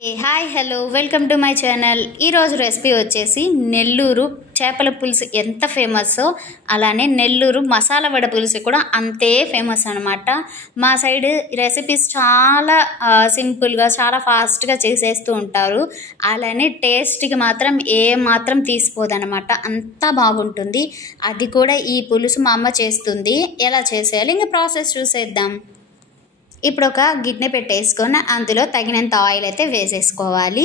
Hi hello welcome to my channel. ఈరోజు recipe వచ్చేసి నెల్లూరు చేపల పులుసు ఎంత ఫేమస్సో అలానే నెల్లూరు మసాలా వడ పులుసు కూడా అంతే ఫేమస్ అనమాట. మా సైడ్ రెసిపీస్ చాలా సింపుల్గా చాలా ఫాస్ట్గా చేసేస్తూ ఉంటారు. అలానే టేస్ట్కి మాత్రం మాత్రం తీసిపోదనమాట, అంతా బాగుంటుంది. అది కూడా ఈ పులుసు మా అమ్మ చేస్తుంది. ఎలా చేసేయాలి ఇంకా ప్రాసెస్ చూసేద్దాం. ఇప్పుడు ఒక గిన్నె పెట్టేసుకొని అందులో తగినంత ఆయిల్ అయితే వేసేసుకోవాలి.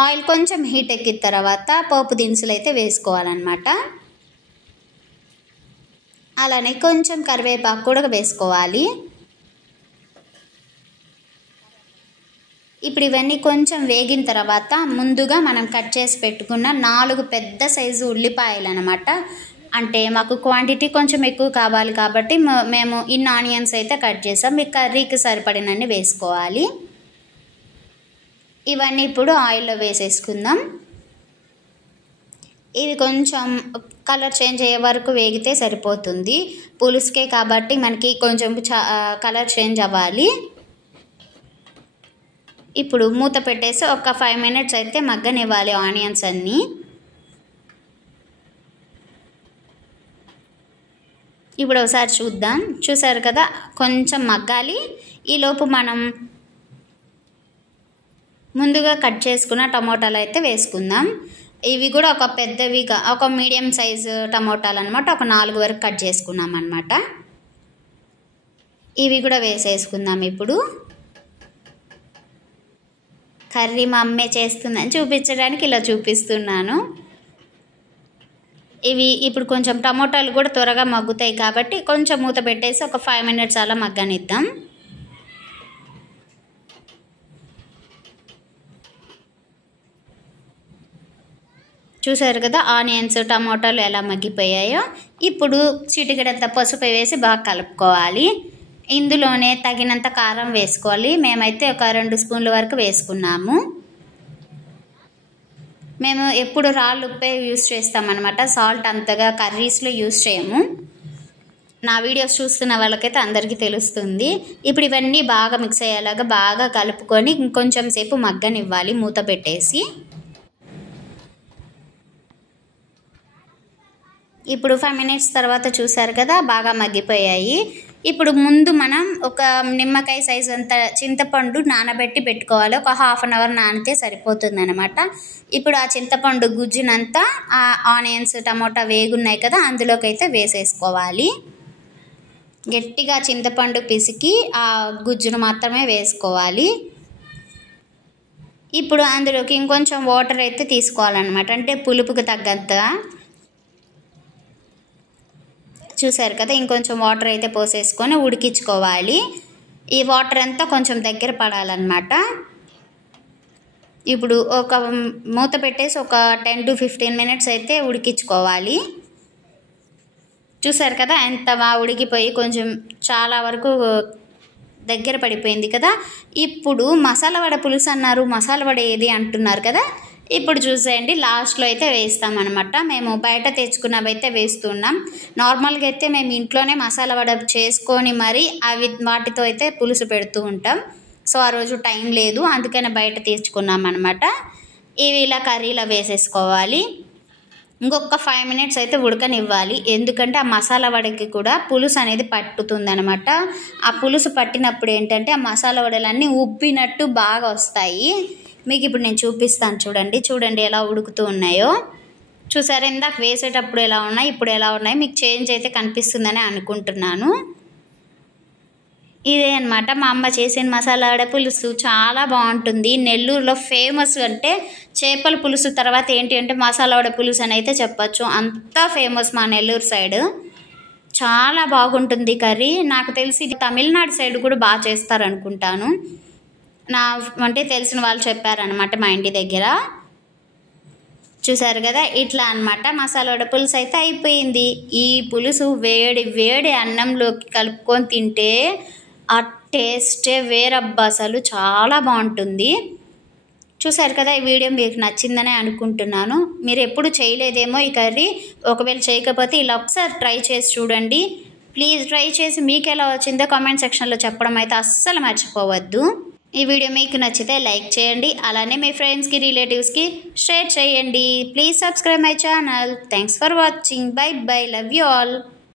ఆయిల్ కొంచెం హీట్ ఎక్కిన తర్వాత పోపు దినుసులు అయితే వేసుకోవాలన్నమాట. అలానే కొంచెం కరివేపాకు కూడా వేసుకోవాలి. ఇప్పుడు ఇవన్నీ కొంచెం వేగిన తర్వాత ముందుగా మనం కట్ చేసి పెట్టుకున్న 4 పెద్ద సైజు ఉల్లిపాయలు అన్నమాట. అంటే మాకు క్వాంటిటీ కొంచెం ఎక్కువ కావాలి కాబట్టి మేము ఇన్ని ఆనియన్స్ అయితే కట్ చేసాం. మీ కర్రీకి సరిపడినన్ని వేసుకోవాలి. ఇవన్నీ ఇప్పుడు ఆయిల్లో వేసేసుకుందాం. ఇవి కొంచెం కలర్ చేంజ్ అయ్యే వరకు వేగితే సరిపోతుంది. పులుసుకే కాబట్టి మనకి కొంచెం కలర్ చేంజ్ అవ్వాలి. ఇప్పుడు మూత పెట్టేసి ఒక 5 మినిట్స్ అయితే మగ్గనివ్వాలి ఆనియన్స్ అన్నీ. ఇప్పుడు ఒకసారి చూద్దాం. చూసారు కదా, కొంచెం మగ్గాలి. ఈలోపు మనం ముందుగా కట్ చేసుకున్న టమోటాలు అయితే వేసుకుందాం. ఇవి కూడా ఒక పెద్దవిగా ఒక మీడియం సైజు టమోటాలు అనమాట. ఒక 4 వరకు కట్ చేసుకున్నాం అనమాట. ఇవి కూడా వేసేసుకుందాం. ఇప్పుడు కర్రీ మా అమ్మే చేస్తుందని చూపించడానికి ఇలా చూపిస్తున్నాను. ఇవి ఇప్పుడు కొంచెం టమోటాలు కూడా త్వరగా మగ్గుతాయి కాబట్టి కొంచెం మూత పెట్టేసి ఒక 5 మినిట్స్ అలా మగ్గనిద్దాం. చూసారు కదా ఆనియన్స్ టమోటాలు ఎలా మగ్గిపోయాయో. ఇప్పుడు చిటికెడంత పసుపు వేసి బాగా కలుపుకోవాలి. ఇందులోనే తగినంత కారం వేసుకోవాలి. మేమైతే ఒక 2 స్పూన్ల వరకు వేసుకున్నాము. మేము ఎప్పుడు రాళ్ళు ఉప్పే యూస్ చేస్తామన్నమాట. సాల్ట్ అంతగా కర్రీస్లో యూస్ చేయము. నా వీడియోస్ చూస్తున్న వాళ్ళకైతే అందరికీ తెలుస్తుంది. ఇప్పుడు ఇవన్నీ బాగా మిక్స్ అయ్యేలాగా బాగా కలుపుకొని ఇంకొంచెం సేపు మగ్గనివ్వాలి మూత పెట్టేసి. ఇప్పుడు 5 మినిట్స్ తర్వాత చూసారు కదా బాగా మగ్గిపోయాయి. ఇప్పుడు ముందు మనం ఒక నిమ్మకాయ సైజు అంత చింతపండు నానబెట్టి పెట్టుకోవాలి. ఒక 1/2 అవర్ నానితే సరిపోతుంది అనమాట. ఇప్పుడు ఆ చింతపండు గుజ్జునంతా ఆ ఆనియన్స్ టమోటా వేగున్నాయి కదా అందులోకి అయితే వేసేసుకోవాలి. గట్టిగా చింతపండు పిసికి ఆ గుజ్జును మాత్రమే వేసుకోవాలి. ఇప్పుడు అందులోకి ఇంకొంచెం వాటర్ అయితే తీసుకోవాలన్నమాట, అంటే పులుపుకి తగ్గంతగా. చూసారు కదా, ఇంకొంచెం వాటర్ అయితే పోసేసుకొని ఉడికించుకోవాలి. ఈ వాటర్ అంతా కొంచెం దగ్గర పడాలన్నమాట. ఇప్పుడు ఒక మూత పెట్టేసి ఒక 10 to 15 మినిట్స్ అయితే ఉడికించుకోవాలి. చూసారు కదా ఎంత బాగా ఉడికిపోయి కొంచెం చాలా వరకు దగ్గర పడిపోయింది కదా. ఇప్పుడు మసాలా వడ పులుసు అన్నారు, మసాలా వడ ఏది అంటున్నారు కదా. ఇప్పుడు చూసేయండి, లాస్ట్లో అయితే వేస్తామన్నమాట. మేము బయట తెచ్చుకున్నవి అయితే వేస్తున్నాం. నార్మల్గా అయితే మేము ఇంట్లోనే మసాలా వడ చేసుకొని మరి వాటితో అయితే పులుసు పెడుతూ ఉంటాం. సో ఆ రోజు టైం లేదు, అందుకని బయట తెచ్చుకున్నాం అనమాట. ఇవి ఇలా కర్రీలో వేసేసుకోవాలి. ఇంకొక 5 మినిట్స్ అయితే ఉడకనివ్వాలి. ఎందుకంటే ఆ మసాలా వడకి కూడా పులుసు అనేది పట్టుతుందనమాట. ఆ పులుసు పట్టినప్పుడు ఏంటంటే ఆ మసాలా వడలన్నీ ఉబ్బినట్టు బాగా వస్తాయి. మీకు ఇప్పుడు నేను చూపిస్తాను, చూడండి ఎలా ఉడుకుతూ ఉన్నాయో. చూసారా, ఇందాక వేసేటప్పుడు ఎలా ఉన్నాయి, ఇప్పుడు ఎలా ఉన్నాయి, మీకు చేంజ్ అయితే కనిపిస్తుందని అనుకుంటున్నాను. ఇదే అనమాట మా అమ్మ చేసిన మసాలా వడ పులుసు, చాలా బాగుంటుంది. నెల్లూరులో ఫేమస్ అంటే చేపల పులుసు తర్వాత ఏంటి అంటే మసాలా వడ పులుసు అని అయితే చెప్పచ్చు. అంతా ఫేమస్ మా నెల్లూరు సైడ్. చాలా బాగుంటుంది కర్రీ. నాకు తెలిసి తమిళనాడు సైడ్ కూడా బాగా చేస్తారు అనుకుంటాను. అంటే తెలిసిన వాళ్ళు చెప్పారనమాట మా ఇంటి దగ్గర. చూసారు కదా, ఇట్లా అనమాట మసాలా వడ పులుసు అయితే అయిపోయింది. ఈ పులుసు వేడి వేడి అన్నంలోకి కలుపుకొని తింటే ఆ టేస్టే వేరబ్బా, అసలు చాలా బాగుంటుంది. చూసారు కదా, ఈ వీడియో మీకు నచ్చిందనే అనుకుంటున్నాను. మీరు ఎప్పుడు చేయలేదేమో ఈ కర్రీ. ఒకవేళ చేయకపోతే ఇలా ఒకసారి ట్రై చేసి చూడండి. ప్లీజ్ ట్రై చేసి మీకు ఎలా వచ్చిందో కామెంట్ సెక్షన్లో చెప్పడం అయితే అస్సలు మర్చిపోవద్దు. ఈ వీడియో మీకు నచ్చితే లైక్ చేయండి, అలానే మీ ఫ్రెండ్స్కి రిలేటివ్స్కి షేర్ చేయండి. Please subscribe my channel. Thanks for watching. By by. Love you all.